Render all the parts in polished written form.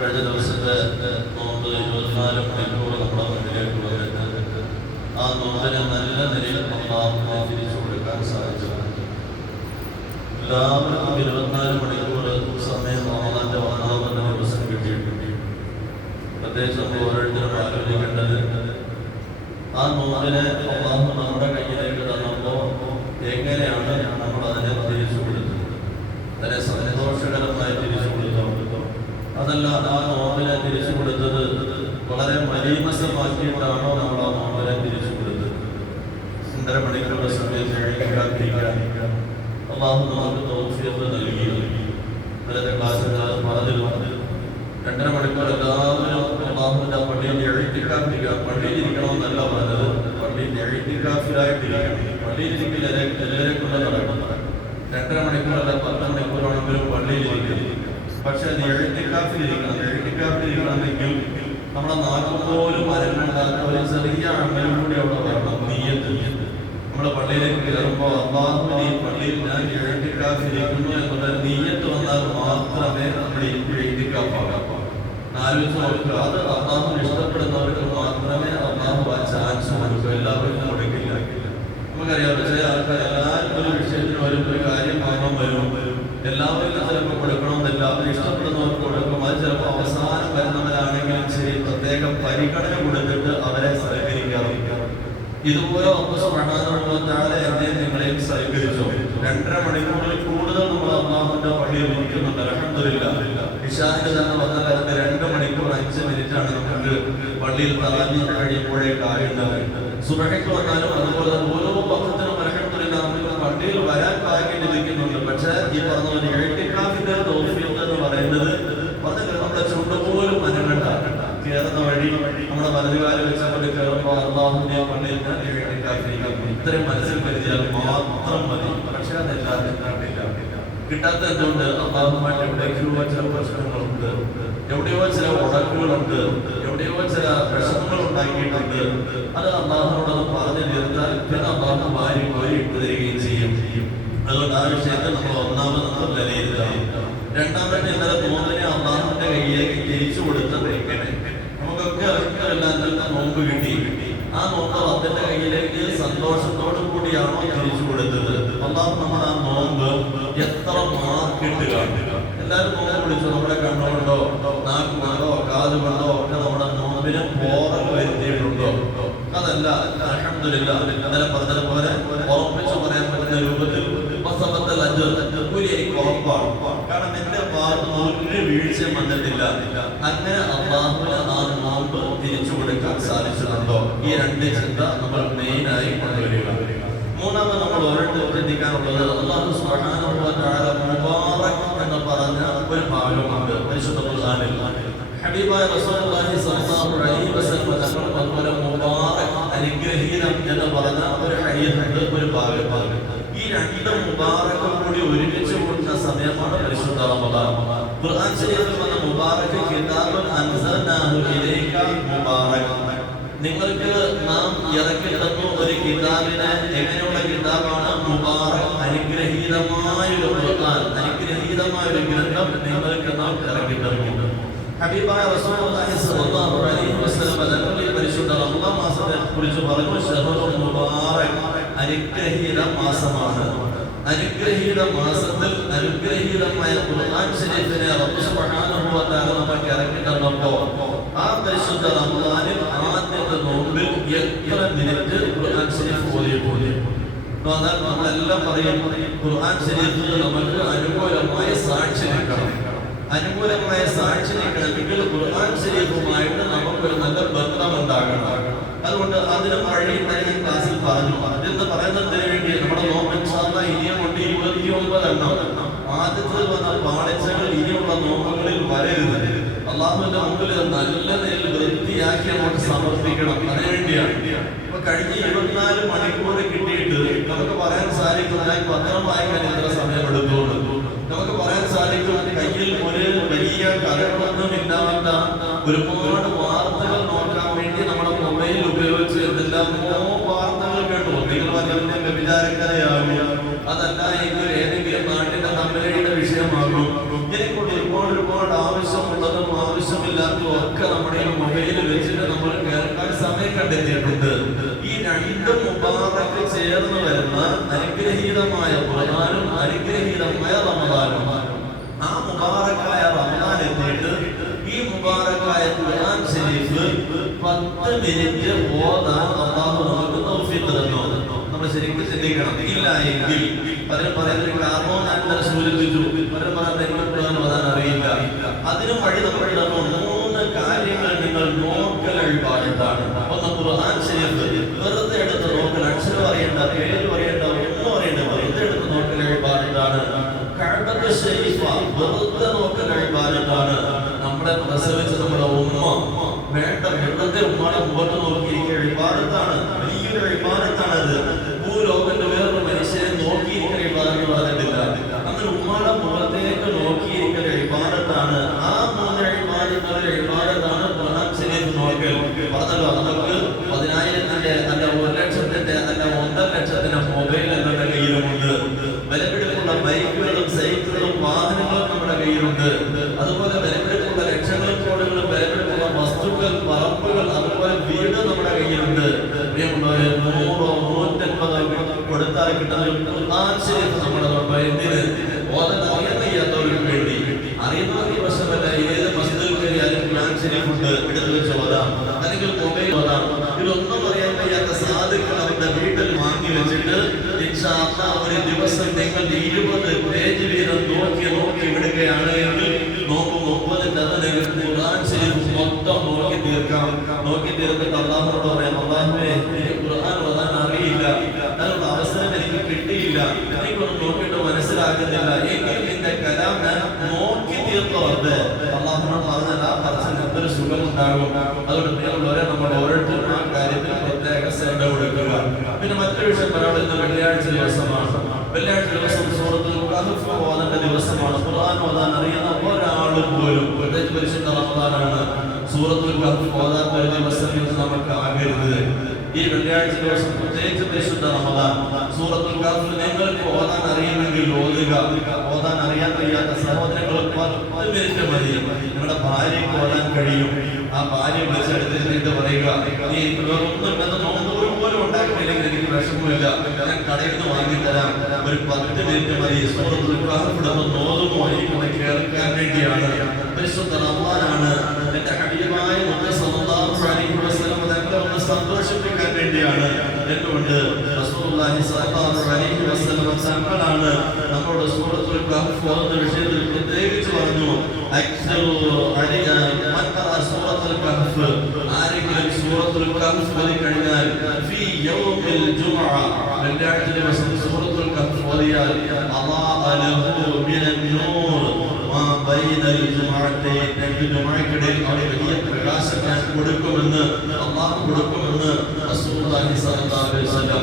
കഴിഞ്ഞ ദിവസത്തെ നോമ്പ് 24 മണിക്കൂർ നമ്മുടെ മുന്നിലേക്ക് വന്നിട്ട് ആ നോമ്പിനെ നല്ല നിലയിൽ അള്ളാഹുവിനെ തിരിച്ചു കൊടുക്കാൻ സാധിച്ചു. എല്ലാവർക്കും 24 മണിക്കൂർ സമയം റമദാന്റെ 1-ാമത്തെ ദിവസം കിട്ടിയിട്ടുണ്ട്. പ്രത്യേകിച്ച് നമ്മൾ ഓരോരുത്തരും ആലോചിക്കേണ്ടത് ആ നോമ്പിനെ അള്ളാഹു നമ്മുടെ കയ്യിലേക്ക് തന്നപ്പോൾ എങ്ങനെയാണ് നമ്മൾ അതിനെ തിരിച്ചു കൊടുത്തത്, അതിനെ സന്തോഷകരമായി തിരിച്ചു കൊടുത്തോ, അതല്ല ആ നോമ്പിനെ തിരിച്ചു കൊടുത്തത് വളരെ മലീമസമാക്കിയിട്ടാണോ നമ്മൾ ആ നോമ്പിനെ തിരിച്ചു കൊടുത്തത്? 2.5 മണിക്കൂർ സമയത്ത് എഴുതിക്കാതിരിക്കാൻ അള്ളാഹു നമുക്ക് തൗഫീഖ് നൽകി. ഇന്നലത്തെ ക്ലാസ്സിൽ പറഞ്ഞിരുന്നു 2.5 മണിക്കൂർ എല്ലാവരും അള്ളാഹുവിന്റെ പള്ളിയിൽ എഴുതിക്കാതിരിക്കുക. പള്ളിയിൽ ഇരിക്കണമെന്നല്ല പറഞ്ഞത്, പള്ളിയിൽ എഴുതിക്കാഫിലായിട്ടിരിക്കണം. പള്ളിയിൽ ഇരിക്കില്ല എല്ലാവരെ കൊണ്ട് നടക്കുന്നത്. 2.5 മണിക്കൂറല്ല 10 മണിക്കൂറാണെങ്കിലും പള്ളിയിൽ ഇരിക്കണം. പക്ഷെ അത് എഴുതിക്കാഫിലിരിക്കണം. എഴുതിക്കാഫിലിരിക്കണമെങ്കിൽ നമ്മളെ നാട്ടിൽ പോലും മരങ്ങളുണ്ടാക്കുന്ന ഒരു ചെറിയ അമ്മയും കൂടി അവിടെ വരണം. നീയത്ത് നമ്മുടെ പള്ളിയിലേക്ക് കയറുമ്പോൾ അള്ളാഹുവിന് ഈ പള്ളിയിൽ ഞാൻ എഴുതിക്കാഫിലിരിക്കുന്നു എന്നുള്ള നീയത്ത് വന്നാൽ മാത്രമേ നമ്മുടെ എഴുതിക്കാഫാകാം. ആലോചിച്ച് നോക്കുക. അത് അള്ളാഹുവിന് ഇഷ്ടപ്പെടുന്നവർക്ക് മാത്രമേ അള്ളാഹു ആ ചാൻസ് കൊടുക്കൂ, എല്ലാവർക്കും കൊടുക്കില്ല. നമുക്കറിയാം ചില ആൾക്കാർ എല്ലാവരും ഒരു വിഷയത്തിന് വരും, ഒരു കാര്യം വാങ്ങാൻ വരും, എല്ലാവർക്കും ചിലപ്പോൾ കൊടുക്കണമെന്ന് എല്ലാവരും ഇഷ്ടപ്പെടുന്നവർക്ക് കൊടുക്കും. അത് ചിലപ്പോൾ അവസാനം വരുന്നവരാണെങ്കിലും ശരി പ്രത്യേക പരിഗണന കൊടുത്തിട്ട് അവരെ സഹകരിക്കാറില്ല. ഇതുപോലെ എന്നെ നിങ്ങളെയും സഹകരിച്ചു. 2.5 മണിക്കൂറിൽ കൂടുതൽ നമ്മൾ അള്ളാഹുവിന്റെ പള്ളിയിൽ ഇരിക്കുന്നുണ്ട്. അൽഹംദുലില്ലാഹ്. ഇശാഇന് തന്നെ വന്ന കാലത്ത് 2 മണിക്കൂർ 5 മിനിറ്റാണ് നമുക്ക് പള്ളിയിൽ തറാവീഹ് കഴിയുമ്പോഴേക്ക് ആയുള്ളത്. സുബഹിക്ക് വന്നാലും അതുപോലെ ഓരോ വഖത്തിനും അൽഹംദുലില്ലാഹ് നമുക്ക് പള്ളിയിൽ വരാൻ ഭാഗ്യമിരിക്കുന്നുണ്ട്. പക്ഷേ ഈ പറഞ്ഞ പോലെ ഇഅ്തികാഫിന്റെ തൗഫീഖ് എന്ന് പറയുന്നത് നമ്മുടെ ചുണ്ടുപോലും മനങ്ങണ്ടാണ്. കയറുന്ന വഴി നമ്മുടെ വലതുകാലം വെച്ചുകൊണ്ട് കയറുമ്പോൾ അള്ളാഹുവിനെ പള്ളിയിൽ ഇത്രയും മനസ്സിൽ കരുതിയാൽ മാത്രം മതി. പക്ഷെ അതെല്ലാവരും കിട്ടാത്ത എന്തുകൊണ്ട്? അള്ളാഹുമായിട്ട് എവിടെയോ ചില പ്രശ്നങ്ങളുണ്ട്, എവിടെയോ ചില ഉടക്കുകളുണ്ട്, എവിടെയോ ചില പ്രശ്നങ്ങൾ ഉണ്ടാക്കിയിട്ടുണ്ട്. അത് അള്ളാഹുനോടൊന്ന് പറഞ്ഞു തീർത്താൽ പിന്നെ അള്ളാഹു വാരി കോരി ഇട്ടു തരികയും ചെയ്യും. അതുകൊണ്ട് ആ വിഷയത്തെ നമ്മൾ ഒന്നാമത് നമ്മൾ വിലയിരുത്തണം. രണ്ടാമത്തെ ഇന്നലെ നോമ്പിനെ അള്ളാഹുവിന്റെ കയ്യിലേക്ക് തിരിച്ചു കൊടുത്തത് എങ്ങനെ? നമുക്കൊക്കെ ഇന്നലത്തെ നോമ്പ് കിട്ടി. ആ നോമ്പ് അതിന്റെ കയ്യിലേക്ക് സന്തോഷത്തോടു കൂടിയാണോ തിരിച്ചു കൊടുത്തത്? അള്ളാഹു നമ്മൾ ആ നോമ്പ് എത്ര മാർക്കിട്ട് കാണുക. എല്ലാവരും നോമ്പ് വിളിച്ചു. നമ്മുടെ കണ്ണുകൊണ്ടോ നാക്കുകൊണ്ടോ കാതുകൊണ്ടോ ഒക്കെ നമ്മുടെ നോമ്പിന് പോറൽ വരുത്തിയിട്ടുണ്ടോ? അതല്ല. അൽഹംദുലില്ലാഹ് ഇന്നലെ പറഞ്ഞതുപോലെ ഉറപ്പിച്ചു പറയാൻ പറ്റുന്ന രൂപത്തിൽ ഉറപ്പാണ്. കാരണം എന്റെ ഭാഗത്ത് ഒരു വീഴ്ചയും വന്നിട്ടില്ല. അങ്ങനെ അള്ളാഹുവിന് ആ നോമ്പ് തിരിച്ചു കൊടുക്കാൻ സാധിച്ചിട്ടുണ്ടോ? ഈ 2 ചിന്ത നമ്മൾ മെയിനായി കൊണ്ടുവരിക. മൂന്നാമത് നമ്മൾ ഓരോരുത്തരും ചിന്തിക്കാനുള്ളത് അല്ലാഹു സുബ്ഹാനഹു വ തആല മുബാറക് എന്ന് പറഞ്ഞ ഒരു ഭാഗമുണ്ട് പരിശുദ്ധ ഖുർആനിൽ. ഹബീബായ റസൂലുള്ളാഹി സ്വല്ലല്ലാഹു അലൈഹി വസല്ലം തങ്ങൾ അതുപോലെ മുബാറക് അനുഗ്രഹീതം എന്ന് പറഞ്ഞ ഒരു ഹദീസുണ്ട്, ഒരു ഭാഗം. ഈ 2 മുബാറക്കും കൂടി ഒരുമിച്ച് കൂടുന്ന സമയമാണ് പരിശുദ്ധ റമദാൻ. ഖുർആൻ ശരീഫിൽ വന്ന മുബാറക് കിതാബുൻ അൻസൽനാഹു ഇലൈക മുബാറക്, നിങ്ങൾക്ക് നാം ഇറക്കി തന്നു ഒരു കിതാബിനെ. എങ്ങനെയുള്ള കിതാബാണ്? മുബാറക്, അനുഗ്രഹീതമായ ഒരു ഖുർആൻ, അനുഗ്രഹീതമായ ഒരു ഗ്രന്ഥം നിങ്ങൾക്ക് നാം ഇറക്കി തന്നു. ഹബീബായ റസൂലുള്ളാഹി സ്വല്ലല്ലാഹു അലൈഹി വസല്ലം തങ്ങൾ പരിശുദ്ധ റമദാൻ മാസത്തെ കുറിച്ച് പറഞ്ഞു, ശഹ്റുൽ മുബാറക്, അനുഗ്രഹീത മാസമാണ്. അനുഗ്രഹീത മാസത്തിൽ അനുഗ്രഹീതമായ ഖുർആൻ ശരീഫിനെ റബ്ബ് സുബ്ഹാനഹു വ തആല നമുക്ക് ഇറക്കി തന്നപ്പോൾ ആ പരിശുദ്ധ റമദാനിൽ ആദ്യത്തെ നോമ്പിൽ എത്ര മിനിറ്റ് ഖുർആൻ ശരീഫ് ഓതിയിട്ടുണ്ട്? നമ്മളെല്ലാം പറയും ഖുർആൻ ശരീഫിൽ നമുക്ക് അനുകൂലമായ സാക്ഷി നിൽക്കണം. അനുകൂലമായ സാക്ഷി നിൽക്കണമെങ്കിൽ ഖുർആൻ ശരീഫുമായിട്ട് നമുക്കൊരു നല്ല ബന്ധമുണ്ടാകണം. അതുകൊണ്ട് അതിന് വഴി ഞാൻ ക്ലാസ്സിൽ പറഞ്ഞു. അതെന്ന് പറയുന്നതിന് വേണ്ടി നമ്മുടെ നോമ്പ് ഇൻഷാല്ലാഹ് ഇനിയുമുണ്ട് 29 എണ്ണം. ആദ്യത്തിൽ വന്ന പാളിച്ചകൾ ഇനിയുള്ള നോമ്പുകളിൽ വരരുത്. അള്ളാഹുവിന്റെ മുമ്പിൽ നല്ല നിലയിൽ വൃത്തിയാക്കി നമുക്ക് സമർപ്പിക്കണം. അതിനുവേണ്ടിയാണ് ഇപ്പൊ കഴിഞ്ഞ 24 മണിക്കൂർ കിട്ടിയിട്ട് നമുക്ക് പറയാൻ സാധിക്കും ഞാൻ പത്രം വായിക്കാൻ എത്ര സമയമെടുത്തോളൂ. നമുക്ക് പറയാൻ സാധിക്കും കയ്യിൽ ഒരു വലിയ കഥകളൊന്നും ഇല്ലാത്ത ഒരുപാട് വാർത്തകൾ നോക്കാൻ വേണ്ടി നമ്മുടെ മൊബൈൽ ഉപയോഗിച്ച് എന്തെല്ലാം വാർത്തകൾ കേട്ടു. നിങ്ങൾ വല്ലതിന്റെ വ്യഭിചാരക്കഥയാകും, അതല്ല എങ്കിൽ ഏതെങ്കിലും നാട്ടിന്റെ തമ്മിലയുടെ വിഷയമാകും. ഇതിനെക്കൊണ്ട് ഒരുപാട് ആവശ്യമുള്ളതും ആവശ്യം ആവശ്യമില്ലാത്തതും ഒക്കെ നമ്മുടെ ഈ മൊബൈലിൽ വെച്ചിട്ട് നമ്മൾ കേൾക്കാൻ സമയം കണ്ടെത്തിയിട്ടുണ്ട്. ഈ രണ്ട് മുബാറക്ക് ചേർന്ന് വരുന്ന അനുഗ്രഹീതമായ ഖുർആനും അനുഗ്രഹീതമായ റമദാനും, ആ മുബാറക്കായ റമദാൻ എത്തിയിട്ട് ഈ മുബാറക്കായ ഖുർആൻ ശരീഫ് 10 മിനിറ്റ് ഓതാൻ അല്ലാഹു നമുക്ക് തൗഫീഖ് തന്നു. നമ്മൾ ശരിക്കും ചിന്തിക്കണം. ഇല്ല എങ്കിൽ പലരും പറയുന്നൊരു കാരണം ഞാൻ തന്നെ സൂചിപ്പിച്ചു, പലരും പറയുന്നത് എനിക്ക് ഖുർആൻ ഓതാൻ അറിയില്ല. അതിനും വഴി നമ്മൾ 3 കാര്യങ്ങൾ നിങ്ങൾ നോക്കൽ ഇബാദത്താണ്. ഒന്ന് ഖുർആൻ ശരീഫ് വെറുതെ എടുത്ത് നോക്കൽ, അക്ഷരം അറിയേണ്ട, പേര് അറിയേണ്ട, ഒന്നും അറിയേണ്ട, വെറുതെ എടുത്ത് നോക്കൽ ഇബാദത്താണ്. കഅബത്ത് ശരീഫ വെറുതെ നോക്കൽ ഇബാദത്താണ്. നമ്മളെ പ്രസവിച്ച നമ്മുടെ ഉമ്മ വേണ്ട വെറുതെ ഉമ്മയുടെ മുഖത്ത് നോക്കിയിരിക്കുക ഇബാദത്താണ്. വലിയൊരു ഇബാദത്താണത്. ഭൂലോകന്റെ വേറൊരു മനുഷ്യനെ നോക്കിയിരിക്കുന്ന ഇബാദത്ത് പറഞ്ഞിട്ടില്ല. അങ്ങനെ ഉമ്മയുടെ മുഖത്തേക്ക് നോക്കിയിരിക്കുന്ന ഇബാദത്താണ്. ആ 3 ഇബാദത്തുകളിലെ ഇബാദത്താണ് ഖുർആൻ ശരീഫ് നോക്കൽ. പറഞ്ഞല്ലോ, നമുക്ക് 10,000-ന്റെ അല്ല 1,00,000-ന്റെ അല്ല 1,50,000-ന്റെ മൊബൈൽ നമ്മുടെ കയ്യിലുമുണ്ട്. വിലപിടിപ്പുള്ള ബൈക്കുകളും സൈക്കിളുകളും വാഹനങ്ങളും നമ്മുടെ കയ്യിലുണ്ട്. അതുപോലെ വിലപിടിപ്പുള്ള ലക്ഷങ്ങളും കോടികളും വിലപിടിപ്പുള്ള വസ്തുക്കൾ, പറമ്പുകൾ, അതുപോലെ വീട് നമ്മുടെ കയ്യിലുണ്ട്. 100-150 കൊടുത്താൽ കിട്ടുന്ന ഖുർആൻ ശരീഫ് നമ്മുടെ എന്തിന് ഓതാൻ അറിയാൻ വയ്യാത്തവർക്ക് വേണ്ടി. അറിയുന്നവർക്ക് പ്രശ്നമല്ല, ഏത് മസ്ജിദിൽ കയറിയാലും ഖുർആൻ ശരീഫ് ഉണ്ട്, എടുത്തു വെച്ച് ഓതാം, അല്ലെങ്കിൽ മൊബൈൽ ഓതാം. ഇതൊന്നും അറിയാൻ വയ്യാത്ത സാധുക്കൾ അവരുടെ വീട്ടിൽ വാങ്ങി വെച്ചിട്ട് ഇൻഷാ അല്ലാഹ് ഒരു ദിവസം നിങ്ങൾ 20 പേജ് വീതം നോക്കി വിടുകയാണ് എങ്കിൽ നോക്കും 30 നിങ്ങൾക്ക് ഖുർആൻ ശരീഫ് മൊത്തം നോക്കി തീർക്കാം. നോക്കി തീർത്തിട്ട് അല്ലാഹുവോട് പറയാം, അല്ലാഹുവേ എനിക്ക് ഖുർആൻ ഓതാൻ അറിയില്ല, അതിനുള്ള അവസരം എനിക്ക് കിട്ടിയില്ല, എനിക്കൊന്നും നോക്കിയിട്ട് മനസ്സിലാകുന്നില്ല, എങ്കിലും നിന്റെ കലാം ഞാൻ നോക്കി തീർത്തോർത്ത് അല്ലാഹുവിനോട് പറഞ്ഞാൽ ആ പറച്ചിന് എന്തൊരു സുഖം ഉണ്ടാകും. അതുകൊണ്ട് പ്രിയമുള്ളവരെ, നമ്മൾ ഓരോരുത്തരും ആ കാര്യത്തിൽ പ്രത്യേക ശ്രദ്ധ കൊടുക്കുക. പിന്നെ മറ്റൊരു വിഷയം പറയാനുള്ളത്, ഇന്ന് വെള്ളിയാഴ്ച ദിവസമാണ്. വെള്ളിയാഴ്ച ദിവസം സൂറത്തുൽ കഹ്ഫ് ഓതേണ്ട ദിവസമാണ്. ഖുർആൻ ഓതാൻ അറിയുന്ന ഒരാളും പോലും, പ്രത്യേകിച്ച് പരിശുദ്ധ റമദാനാണ്, സൂറത്തുൽ കഹ്ഫ് ഓതാത്ത ഒരു ദിവസം ഇന്ന് നമുക്ക് ആകരുത്. ഈ വെള്ളിയാഴ്ച ദിവസം പ്രത്യേകിച്ച് പരിശുദ്ധ റമദാൻ സൂറത്തുൽ കഹ്ഫ് നിങ്ങൾക്ക് ഓതാൻ അറിയുമെങ്കിൽ ഓതുക. ഓതാൻ അറിയാൻ കഴിയാത്ത സഹോദരങ്ങൾ 10 മിനിറ്റ് മതി. നിങ്ങളുടെ ഭാര്യയ്ക്ക് ഓതാൻ കഴിയും. ആ ഭാര്യ വിളിച്ചെടുത്തിട്ട് പറയുക, നീ ഒന്നും നോമ്പ് പോലും ഉണ്ടാക്കിയില്ലെങ്കിൽ എനിക്ക് വിഷമമില്ല, ഞാൻ കടയിൽ നിന്ന് വാങ്ങിത്തരാം, ഒരു 10 മിനിറ്റ് മതി. സൂറത്തുൽ കഹ്ഫ് ഓതുമോ എനിക്ക് കേൾക്കാൻ വേണ്ടിയാണ്. പരിശുദ്ധ റമദാനാണ്. എന്റെ ഹബീബായ മുഹമ്മദ് സല്ലല്ലാഹു അലൈഹി വസല്ലം തങ്ങളെ ഒന്ന് സന്തോഷിപ്പിക്കാൻ വേണ്ടിയാണ്. എന്തുകൊണ്ട് റസൂലുള്ളാഹി സ്വല്ലല്ലാഹു അലൈഹി വസല്ലം തങ്ങളാണ് നമ്മളോട് സൂറത്തുൽ കഹ്ഫ് ഓതുന്ന വിഷയത്തിൽ പ്രത്യേകിച്ച് പറഞ്ഞു, സൂറത്തുൽ കഹ്ഫ് ആരെങ്കിലും സൂറത്തുൽ കഹ്ഫ് ഓതിക്കഴിഞ്ഞാൽ ഫീ യൗമിൽ ജുമുഅ വെള്ളിയാഴ്ച ദിവസം സൂറത്തുൽ കഹ്ഫ് ഓതിയാൽ അല്ലാഹു ലഹു മിനൻ നൂർ മാ ബൈനൽ ജുമുഅത്തൈൻ, രണ്ട് ജുമുഅയ്ക്കിടയിൽ അവിടെ വലിയ പ്രകാശം ഞാൻ കൊടുക്കുമെന്ന് അല്ലാഹു കൊടുക്കുമെന്ന് റസൂലുള്ളാഹി സ്വല്ലല്ലാഹു അലൈഹി വസല്ലം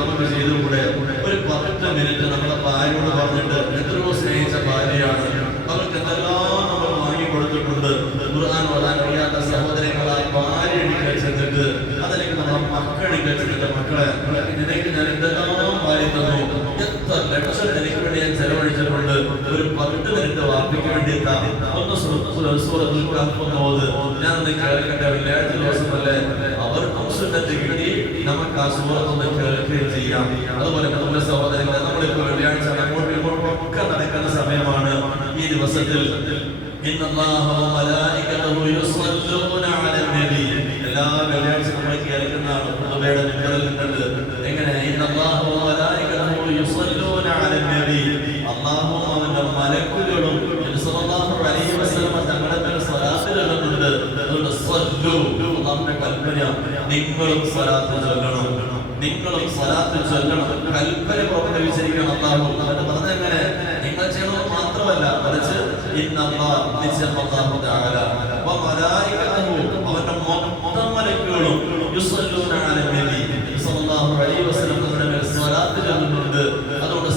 നമുക്ക് ചെയ്തുകൂടെ? ഒരു 10 മിനിറ്റ് നമ്മുടെ ഭാര്യയോട് പറഞ്ഞിട്ട്, എത്രയോ സ്നേഹിച്ച ഭാര്യയാണ്, അവർക്ക് എന്തെല്ലാം നമ്മൾ വാങ്ങിക്കൊടുത്തിട്ടുണ്ട്. ഖുർആൻ ഓതാൻ അറിയാത്ത സഹോദരങ്ങളെ ഭാര്യ എടുക്കാൻ ചെന്നിട്ട്, അതല്ലെങ്കിൽ നമ്മുടെ മക്കളെടുക്കാൻ ചെന്നിട്ട്, മക്കളെ നിനക്ക് ഞാൻ എന്തെല്ലാം വാരി തന്നു, എത്ര ലക്ഷം എനിക്ക് വേണ്ടി ഞാൻ ചെലവഴിച്ചിട്ടുണ്ട്, ഒരു 10 മിനിറ്റ് വാർത്തയ്ക്ക് വേണ്ടി ഒന്ന് സൂറത്തുൽ കഹ്ഫ് ഓത്, ഞാൻ ഒന്ന് കേൾക്കട്ടെ, വെള്ളിയാഴ്ച ദിവസമല്ലേ, അവർക്കും സുന്നത്ത് കിട്ടി, നമുക്ക് ആ സൂറത്തൊന്ന് കേൾക്കുകയും ചെയ്യാം. അതുപോലെ നമ്മുടെ സഹോദരങ്ങളെ, നമ്മളിപ്പോ വെള്ളിയാഴ്ച അങ്ങോട്ടും ഇങ്ങോട്ടും ഒക്കെ നടക്കുന്ന സമയമാണ്. ഈ ദിവസത്തിൽ എല്ലാ വെള്ളിയാഴ്ച നമ്മൾ കേൾക്കുന്നതാണ്. ഖുതുബയുടെ മിമ്പറിൽ നിന്നുണ്ട്. എങ്ങനെ? അല്ലാഹുവും അവന്റെ മലക്കുകളും തങ്ങളുടെ മേൽ സ്വലാത്ത് ചൊല്ലുന്നുണ്ട്. അതുകൊണ്ട് അല്ലാഹുവിന്റെ കൽപ്പന, നിങ്ങളും സ്വലാത്ത് ചൊല്ലണം, നിങ്ങളും സ്വലാത്ത് ചൊല്ലണം, കൽപ്പന പുറപ്പെടുവിച്ചിരിക്കണം അല്ലാഹു. എന്നിട്ട് പറഞ്ഞെങ്ങനെ? നിങ്ങൾ ചെയ്യണമെന്ന് മാത്രമല്ല, മറിച്ച് അവന്റെ മൊത്തം മലക്കുകളും സ്വലാത്ത് ചൊല്ലുന്നുണ്ട്. അതുകൊണ്ട്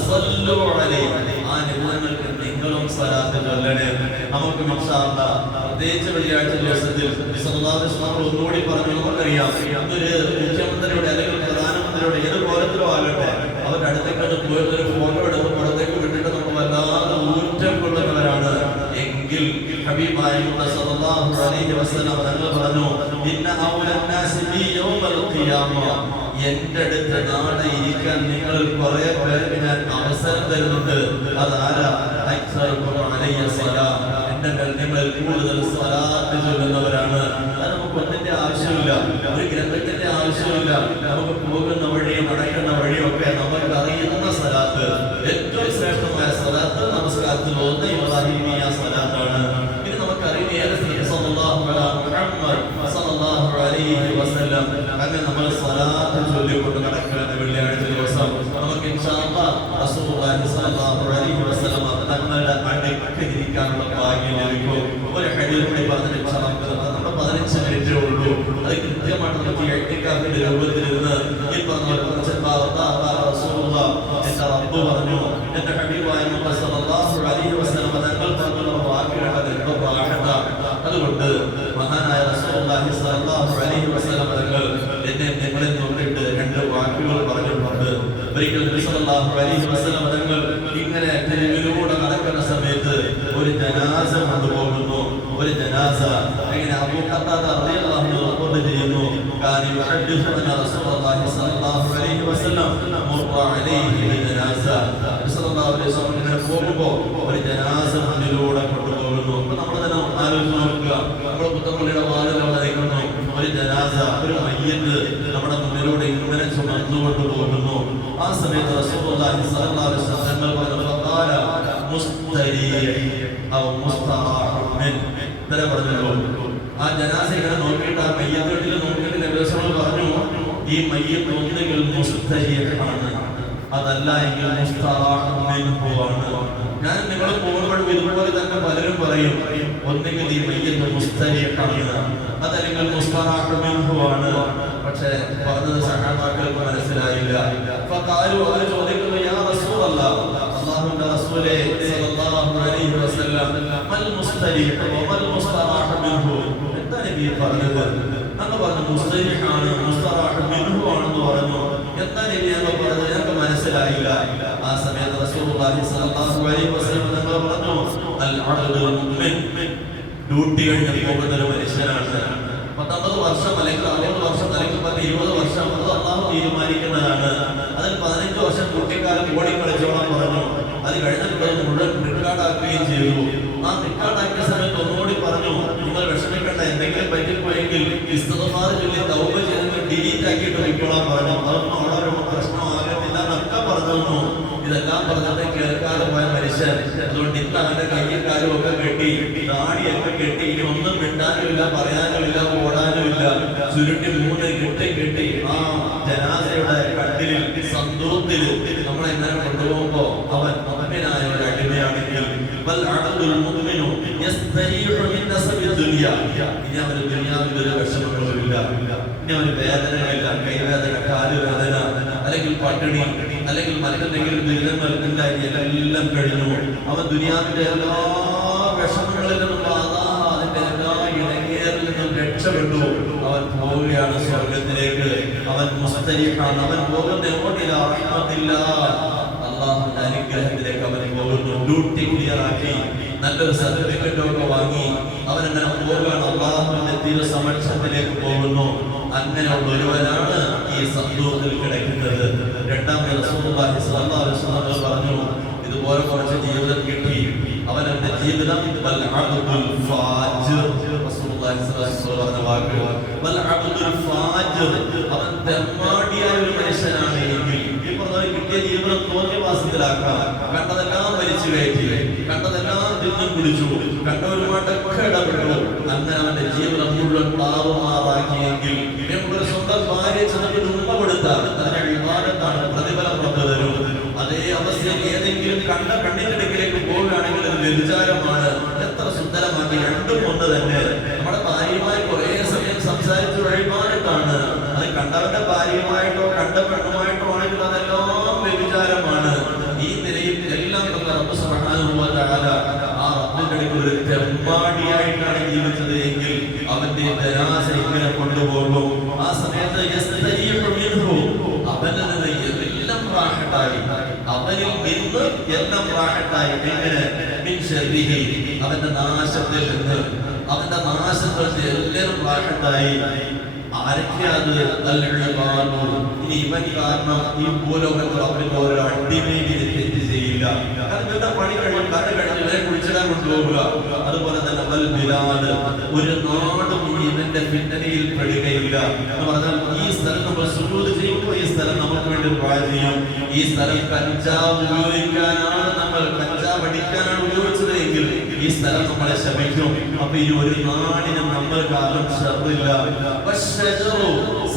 ആ നിബന്ധനകൾക്ക് നിങ്ങളും സ്വലാത്ത് ചൊല്ലണേ. നമുക്ക് പ്രത്യേകിച്ച് വെള്ളിയാഴ്ച ദിവസത്തിൽ ഒന്നുകൂടി പറഞ്ഞു, നമുക്കറിയാം ഒരു മുഖ്യമന്ത്രിയുടെ അല്ലെങ്കിൽ പ്രധാനമന്ത്രിയുടെ ഏത് കോലത്തിലോ ആകട്ടെ, അവരുടെ അടുത്തേക്ക് പോയിട്ട് ഒരു ഫോട്ടോ എടുത്ത് പുറത്തേക്ക് വിട്ടിട്ട് നമ്മൾ വല്ലാതെ ഊറ്റം കൊള്ളുന്നവരാണ് എങ്കിൽ ഹബീബായ മുഹമ്മദ് സല്ലല്ലാഹു അലൈഹി വസല്ലം തങ്ങൾ പറഞ്ഞു ഇന്ന ഔലൻ നാസി ബി യൗമൽ ഖിയാമ എന്റെ അടുത്ത് നാളെ ഇരിക്കാൻ നിങ്ങൾ കുറെ പേർക്ക് ഞാൻ അവസരം തരുന്നുണ്ട്. അതാരാ? എന്റെ നിങ്ങളിൽ കൂടുതൽ സ്വലാത്ത് ചൊല്ലുന്നവരാണ്. അത് നമുക്ക് ഒന്നിന്റെ ആവശ്യമില്ല, ഒരു ഗ്രന്ഥത്തിന്റെ ആവശ്യമില്ല. നമുക്ക് പോകുന്ന വഴിയും നടക്കുന്ന വഴിയും ഒക്കെ നമുക്ക് അറിയുന്ന സ്വലാത്ത്, ഏറ്റവും ശ്രേഷ്ഠമായ സ്വലാത്ത് നമസ്കാരത്തിൽ ഒന്ന് ഇബ്രാഹിമിയ സ്വലാത്താണ്. ഇത് നമുക്കറിയുന്ന അങ്ങനെ നമ്മൾ സ്വലാത്ത് ചൊല്ലിക്കൊണ്ട് നടക്കുന്ന വെള്ളിയാഴ്ച ദിവസം നമുക്ക് ഇൻഷാ അല്ലാഹ് റസൂലുള്ളാഹി സ്വല്ലല്ലാഹു അലൈഹി വസല്ലം തങ്ങളുടെ അടുത്ത് ഇരിക്കാനുള്ള ഭാഗ്യം ലഭിക്കും. ഒരു ഹദീസിൽ പറഞ്ഞ നമ്മൾ 15 മിനിറ്റേ ഉള്ളൂ. അത് കൃത്യമായിട്ട് നമുക്ക് ഇഅ്തികാഫിന്റെ രൂപത്തിൽ ഇരുന്ന് ഈ പറഞ്ഞ റസൂലുള്ളാഹ് എന്റെ റബ്ബ് പറഞ്ഞു, എന്റെ ഹബീബായ മുഹമ്മദ് സല്ലല്ലാഹു അലൈഹി വസല്ലം തങ്ങൾ പറഞ്ഞ വാക്കുകളുടെ എന്തോ റാഹത്താണ്. അതുകൊണ്ട് മഹാനായ റസൂലുള്ളാഹി സ്വല്ലല്ലാഹു അലൈഹി വസല്ലം തങ്ങൾ എന്നെ നിങ്ങളെ നോക്കിയിട്ട് 2 വാക്കുകൾ പറഞ്ഞിട്ടുണ്ട്. ഒരിക്കൽ നബി സല്ലല്ലാഹു അലൈഹി വസല്ലം തങ്ങൾ ഇങ്ങനെ തെരുവിലൂടെ നടക്കുന്ന സമയത്ത് ഒരു ജനാസ കൊണ്ടുപോകുന്നു. ഒരു ജനാസ ഇങ്ങനെ അബൂ ഖത്താദ റളിയല്ലാഹു അൻഹു റിപ്പോർട്ട് ചെയ്യുന്നു, കാന യുഹദ്ദിസു അന്ന റസൂലുള്ളാഹി സ്വല്ലല്ലാഹു അലൈഹി വസല്ലം മുറ അലൈഹി ബിജനാസ. നബി സല്ലല്ലാഹു അലൈഹി വസല്ലം ഇങ്ങനെ പോകുമ്പോൾ ഒരു ജനാസ മുന്നിലൂടെ കൊണ്ടുപോകുന്നു. അപ്പോൾ നമ്മൾ തന്നെ ആലോചിച്ച് നോക്കുക, നമ്മുടെ പുത്തമ്പള്ളിയുടെ വാതിലവിടെ നിൽക്കുന്നു, ഒരു ജനാസ, ഒരു മയ്യത്ത് നമ്മുടെ മുന്നിലൂടെ ഇങ്ങനെ ചുമന്നുകൊണ്ട് പോകുന്നു. ആ സമയത്ത് റസൂലുള്ളാഹി സ്വല്ലല്ലാഹു അലൈഹി വസല്ലം തങ്ങൾ പറഞ്ഞു, ഖാല മുസ്തരീഹ് ഔ മുസ്തറാഹു മിൻ. ഇത്ര പറഞ്ഞല്ലോ. ആ ജനാസ ഇങ്ങനെ നോക്കിയിട്ട് ആ മയ്യത്തിൽ നോക്കിയിട്ട് നബി സല്ലല്ലാഹു പറഞ്ഞു, ഈ മയ്യത്ത് ഒന്നുകിൽ മുസ്തരീഹ് ആണ്, അതല്ല എങ്കിൽ മുസ്തറാഹു മിൻഹു ആണ്. ഞാൻ നിങ്ങൾ പോകുമ്പോഴും ഇതുപോലെ തന്നെ പലരും പറയും, ഒന്നുകിൽ ഈ മയ്യത്ത് മുസ്തരീഹ് ആണ്, അതല്ലെങ്കിൽ മുസ്തറാഹു മിൻഹു ആണ്. പക്ഷേ പറഞ്ഞത് സഹാബാക്കൾക്ക് മനസ്സിലായില്ല. ഫഖാലു, അവർ ചോദിക്കുന്നു, യാ റസൂലല്ലാഹ്, അല്ലാഹുവിന്റെ റസൂലേ സല്ലല്ലാഹു അലൈഹി വസല്ലം, മൽ മുസ്തരീഹ് വമൽ മുസ്തറാഹു മിൻഹു. എന്താ നബി പറഞ്ഞത്? അങ്ങ് പറഞ്ഞു മുസ്തരീഹ് ആണ്, മുസ്തറാഹു മിൻഹു ആണെന്ന് പറഞ്ഞു. എന്താ നബി അങ്ങ് പറഞ്ഞത്? ഞങ്ങൾക്ക് മനസ്സിലായില്ല. ആ സമയത്ത് റസൂലുള്ളാഹി സ്വല്ലല്ലാഹു അലൈഹി വസല്ലം തങ്ങൾ പറഞ്ഞു, അൽ അബ്ദുൽ മുഅ്മിൻ, ഡ്യൂട്ടി കഴിഞ്ഞ് പോകുന്ന ഒരു മനുഷ്യനാണ്. 19 വർഷം അല്ലെങ്കിൽ 60 വർഷം അല്ലെങ്കിൽ 20 വർഷം അത് അല്ലാഹു തീരുമാനിക്കുന്നതാണ്. അതിൽ 15 വർഷം കുട്ടിക്കാലം ഓടിക്കളിച്ചോളാൻ പറഞ്ഞു. അത് കഴിഞ്ഞിട്ട് മുഴുവൻ റിക്കാർഡാക്കുകയും ചെയ്തു. ആ റിക്കാർഡാക്കിയ സമയത്ത് ഒന്നുകൂടി പറഞ്ഞു, നിങ്ങൾ വിഷമിക്കേണ്ട, എന്തെങ്കിലും പറ്റിപ്പോയെങ്കിൽ ഇസ്തിഗ്ഫാർ ചൊല്ലി തൗബ ചെയ്ത് ഡിലീറ്റ് ആക്കിയിട്ട് വെക്കോളാൻ പറഞ്ഞു. അതൊന്നും അവിടെ ഒരു പ്രശ്നമാകത്തില്ല എന്നൊക്കെ പറഞ്ഞു. ഇതെല്ലാം പറഞ്ഞിട്ട് കേൾക്കാതെ പോയ മനുഷ്യൻ, അതുകൊണ്ട് ഇന്ന് അവന്റെ കയ്യും കാലും ഒക്കെ കെട്ടി, താടിയൊക്കെ കെട്ടി, ഇനി ഒന്നും മിണ്ടാനുമില്ല, പറയാനുമില്ല, ഓടാനുമില്ല, ചുരുട്ടി 3 കെട്ടി ആ ജനാസയുടെ കട്ടിലിൽ സന്തോഷത്തിൽ നമ്മളെങ്ങനെ കൊണ്ടുപോകുമ്പോ അവൻ മുഅ്മിനായ ഒരു അടിമയാണെങ്കിൽ ഇനി അവന് ദുനിയാവിൽ ഒരു വിഷമങ്ങളുമില്ല, ഇനി അവന് വേദനകളില്ല, കൈവേദന, കാലുവേദന, അല്ലെങ്കിൽ പട്ടിണി, അല്ലെങ്കിൽ മറ്റെന്തെങ്കിലും ദുരിതങ്ങൾ എല്ലാം കഴിഞ്ഞു. അവൻ ദുനിയാവിന്റെ എല്ലാ വിഷമങ്ങളിൽ നിന്നും അതിന്റെ എല്ലാ ഇടങ്ങേറിൽ നിന്നും രക്ഷപ്പെട്ടു. അവൻ പോവുകയാണ് സ്വർഗത്തിലേക്ക്. അവൻ മുസ്തരീഹാണ്. അവൻ പോകുന്ന എങ്ങോട്ടില്ല? അല്ലാഹുവിന്റെ അനുഗ്രഹത്തിലേക്ക് അവൻ പോകുന്നു. ഡ്യൂട്ടി ക്ലിയർ ആക്കി നല്ലൊരു സർട്ടിഫിക്കറ്റ് ഒക്കെ വാങ്ങി അവൻ അങ്ങനെ പോവുകയാണ്. അല്ലാഹുവിന്റെ തിരുസമക്ഷത്തിലേക്ക് പോകുന്നു. അങ്ങനെയുള്ള ഒരുവനാണ് ഈ സന്തോഷത്തിൽ കിടക്കുന്നത്. രണ്ടാമത് റസൂലുള്ളാഹി സ്വല്ലല്ലാഹു അലൈഹി വസല്ലം പറഞ്ഞു, ഇതുപോലെ കുറച്ച് ജീവിതം കിട്ടി, അവന്റെ ജീവിതം വൽ അബ്ദുൽ ഫാജിർ. റസൂലുള്ളാഹി സ്വല്ലല്ലാഹു അലൈഹി വസല്ലം പറഞ്ഞ വാക്ക് വൽ അബ്ദുൽ ഫാജിർ, അവൻ തെമ്മാടിയായ ഒരു മനുഷ്യനാണ് എങ്കിൽ ഈ പറഞ്ഞ കിട്ടിയ ജീവിതം തോന്നിവാസത്തിലാക്കാം. കണ്ടതെല്ലാം വലിച്ചു കയറ്റി, കണ്ടതെല്ലാം തിന്നും കുടിച്ചു, കണ്ടവരുമായിട്ടൊക്കെ ഇടപെട്ടു. അങ്ങനെ അവന്റെ ജീവിതം മുഴുവൻ താറുമാറാക്കിയെങ്കിൽ നമ്മുടെ സ്വന്തം ഭാര്യ ചെന്നിട്ട് ഉമ്മപ്പെടുത്താൻ അതിനെ വിവാദത്താണ്, പ്രതിഫലം തരും. അതേ അവസ്ഥയിൽ ഏതെങ്കിലും കണ്ട പെണ്ണിനടുക്കിലേക്ക് പോവുകയാണെങ്കിൽ അത് വ്യഭിചാരമാണ്. എത്ര സുന്ദരമാക്കി രണ്ടും ഒന്ന് തന്നെ. നമ്മുടെ ഭാര്യയുമായി കുറെ സമയം സംസാരിച്ച് വഴിമാറിട്ടാണ്. അത് കണ്ടവന്റെ ഭാര്യയുമായിട്ടോ കണ്ട പെണ്ണുമായിട്ടോ ആണെങ്കിൽ അതെല്ലാം വ്യഭിചാരമാണ്. ഈ നിലയിൽ എല്ലാം റബ്ബ് സുബ്ഹാനഹു വ തആല ആ റബ്ബിന്റെ അടുക്കൽ ഒരു തെമ്മാടിയായിട്ടാണ് ജീവിച്ചത് എങ്കിൽ അവന്റെ ജനാസ ഇങ്ങനെ കൊണ്ടുപോകും. ആ സമയത്ത് അവനിൽ നിന്ന് എല്ലാം റാഹത്തായി, അവനിൽ നിന്ന് എല്ലാം റാഹത്തായി. എങ്ങനെ? മിൻ ശർരിഹി, അവന്റെ നാശത്തിൽ നിന്ന്, അവന്റെ നാശത്തിൽ എല്ലാവരും റാഹത്തായി. ആരൊക്കെയത്? ഇനി ഇവൻ കാരണം ഈ ഭൂലോകത്ത് അവർക്ക് ഓരോ അടിമേലി തെറ്റ് ചെയ്യില്ല. കാരണം ഇവരുടെ പണി കഴിയും, കഥ കഴിഞ്ഞ് ഇവരെ കുഴിച്ചിടാൻ കൊണ്ടുപോകുക. അതുപോലെ തന്നെ ഒരു നാടും ഇവന്റെ പിന്നണിയിൽ പെടുകയില്ല എന്ന് പറഞ്ഞാൽ, ഈ സ്ഥലം നമ്മൾ സുജൂദ് ചെയ്യുമ്പോൾ ഈ സ്ഥലം നമുക്ക് വേണ്ടി ദുആ ചെയ്യും. ഈ സ്ഥലം കഞ്ചാവ് ഉപയോഗിക്കാനാണ്, നമ്മൾ കഞ്ചാവ് അടിക്കാനാണ് ഉപയോഗിച്ചത് എങ്കിൽ ഈ സ്ഥലം നമ്മളെ ശമിക്കും. അപ്പൊ ഈ ഒരു നാടിനും നമ്മൾ കാലം ഷർറില്ല.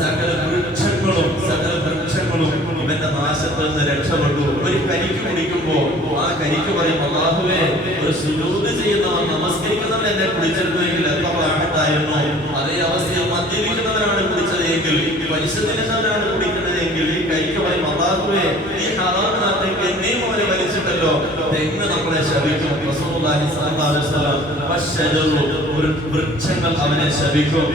സകല വൃക്ഷങ്ങളും ഇവന്റെ നാശത്തിൽ നിന്ന് രക്ഷപ്പെട്ടു. ഒരു കരിക്ക് കുടിക്കുമ്പോ ആ കരിക്ക് പറയും, അല്ലാഹുവേ, ഒരു സുജൂദ് ചെയ്യുന്നവൻ, നമസ്കരിക്കുന്നവൻ എന്നെ കുടിച്ചിരുന്നുവെങ്കിൽ എത്ര റാഹത്തായിരുന്നു. അതേ അവസ്ഥയിൽ മദ്യപിക്കുന്നവനാണ് കുടിച്ചതെങ്കിൽ, പരിശുദ്ധനാണ് കുടിക്കുന്നതെങ്കിൽ ഈ കരിക്ക് പറയും, അല്ലാഹുവേ, ഈ ഹറാമിനകത്തേക്ക് എന്നെയും അവരെ വലിച്ചിട്ടല്ലോ, തെങ്ങ് നമ്മളെ ശപിക്കും. റസൂലുള്ളാഹി സ്വല്ലല്ലാഹു അലൈഹി വസല്ലം ഒരു വൃക്ഷങ്ങൾ അവനെ ശപിക്കും.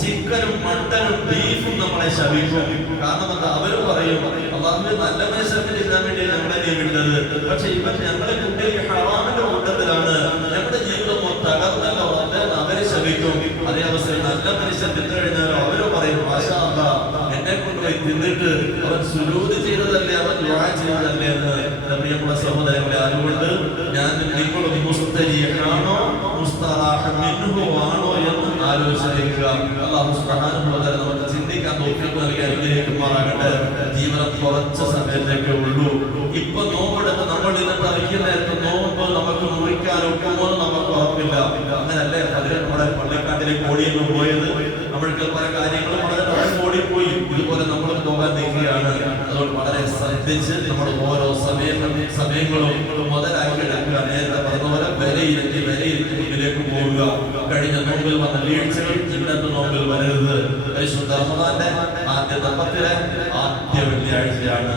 ചിക്കനും മട്ടനും ബീഫും നമ്മളെ ശപിക്കും. കാരണം എന്താ? അവര് പറയും, അല്ലാഹുവേ, നല്ല മനുഷ്യർക്ക് തിന്നാൻ വേണ്ടി ഞങ്ങളെ നീ വിട്ടത്, പക്ഷെ ഇവൻ ഞങ്ങളെ കുട്ടികൾ ഹറാമിന്റെ കൂട്ടത്തിലാണ്, ഞങ്ങളുടെ ജീവിതം തകർന്നല്ലോ എന്ന് അവരെ ശപിക്കും. അതേ അവസരം നല്ല മനുഷ്യൻ തിന്നു കഴിഞ്ഞാലോ അവര് പറയും, മാഷാ അല്ലാഹ്, എന്നെ കൊണ്ടുപോയി തിന്നിട്ട് അവൻ സുജൂദ് ചെയ്തതല്ലേ, അവൻ ദുആ ചെയ്തതല്ലേ എന്ന്. പ്രിയമുള്ള സഹോദരങ്ങളെ, അതുകൊണ്ട് ഞാൻ നിങ്ങളും മുസ്തരീഹാണോ മുസ്തറാഹ മിൻഹു ആണോ എന്ന് ആലോചിക്കുക. അല്ലാഹു സുബ്ഹാനഹു വ തആല നമുക്ക് ചിന്തിക്കാൻ തൗഫീഖ് നൽകി അനുഗ്രഹിക്കുമാറാകട്ടെ. ജീവനം കുറച്ച് സമയത്തേക്കേ ഉള്ളൂ. ഇപ്പൊ നോമ്പെടുത്ത് നമ്മൾ ഇന്നത്തെ വൈകുന്നേരത്തെ നോമ്പ് നമുക്ക് മുറിക്കാനൊക്കുമോ നമുക്ക് ഉറപ്പില്ല. അങ്ങനല്ലേ നമ്മുടെ പള്ളിക്കാട്ടിലേക്ക് ഓടിയെന്ന് പോയത്? നമ്മൾക്ക് പല കാര്യങ്ങളും വളരെ ഓടിപ്പോയി. ഇതുപോലെ നമ്മൾ പോകാൻ നിൽക്കുകയാണ്. അതുകൊണ്ട് വളരെ ശ്രദ്ധിച്ച് നമ്മൾ ഓരോ സമയങ്ങളും മുതലാക്കി എടുക്കുക. നേരത്തെ പറഞ്ഞ പോലെ വിലയിരുത്തി മുന്നിലേക്ക് പോവുക. കഴിഞ്ഞ നോമ്പിൽ വന്ന വീഴ്ചകൾ ഇന്നത്തെ നോമ്പിൽ വരരുത്. പരിശുദ്ധ റമദാന്റെ ആദ്യത്തെ പത്തിലെ ആദ്യ വെള്ളിയാഴ്ചയാണ്.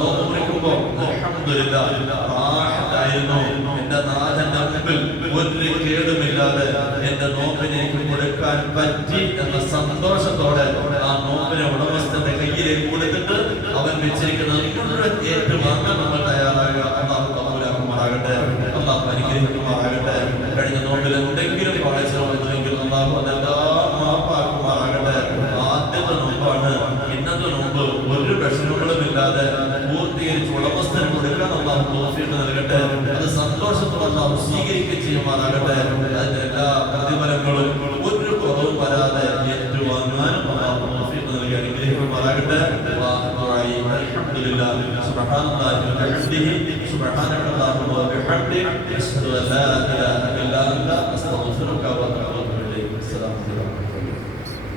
നോമ്പ് മുറിക്കുമ്പോ അൽഹംദുലില്ലാഹ് റാഹത്തായിരുന്നു. എന്റെ നാഥന്റെ മുമ്പിൽ ഒരു കേടുമില്ലാതെ എന്റെ നോമ്പിനേക്ക് കൊടുക്കാൻ പറ്റി എന്ന സന്തോഷത്തോടെ ആ നോമ്പിനെ ഉടമസ്ഥന്റെ കയ്യിലേക്ക് കൊടുത്തിട്ട് അവൻ വെച്ചിരിക്കുന്നത് മുഴുവൻ ഏറ്റുവാങ്ങാൻ നമ്മൾ തയ്യാറാകുക. അല്ലാഹു കബൂലാക്കുമാറാകട്ടെ, അല്ലാഹു അനുഗ്രഹിക്കുമാറാകട്ടെ. കഴിഞ്ഞ നോമ്പിൽ എന്തെങ്കിലും പാളിച്ച വന്നുവെങ്കിൽ അല്ലാഹു അതെല്ലാം മാപ്പാക്കുമാറാകട്ടെ. ആദ്യത്തെ നോമ്പാണ്. ഇന്നത്തെ നോമ്പ് ഒരു പ്രശ്നങ്ങളും ഇല്ലാതെ പൂർത്തീകരിച്ച് ഉടമസ്ഥന് കൊടുക്കാൻ അല്ലാഹു തൗഫീഖ് നൽകട്ടെ. അത് സന്തോഷത്തോടെ അല്ലാഹു സ്വീകരിക്കുകയും ചെയ്യുമാറാകട്ടെ. അതിന്റെ എല്ലാ പ്രതിഫലങ്ങളും ഒരു കുറവും വരാതെ ഏറ്റുവാങ്ങാനും അല്ലാഹു തൗഫീഖ് നൽകി അനുഗ്രഹിക്കുമാറാകട്ടെ. അൽഹംദുലില്ലാഹ് സുബ്ഹാനല്ലാഹി വ ബിഹംദിഹി സുബ്ഹാനക്കല്ലാഹുമ്മ വ ബിഹംദിക അശ്ഹദു അൻ ലാ ഇലാഹ ഇല്ലാ അൻത അസ്തഗ്ഫിറുക വ അത്തൂബു ഇലൈക്. അസ്സലാമു അലൈക്കും.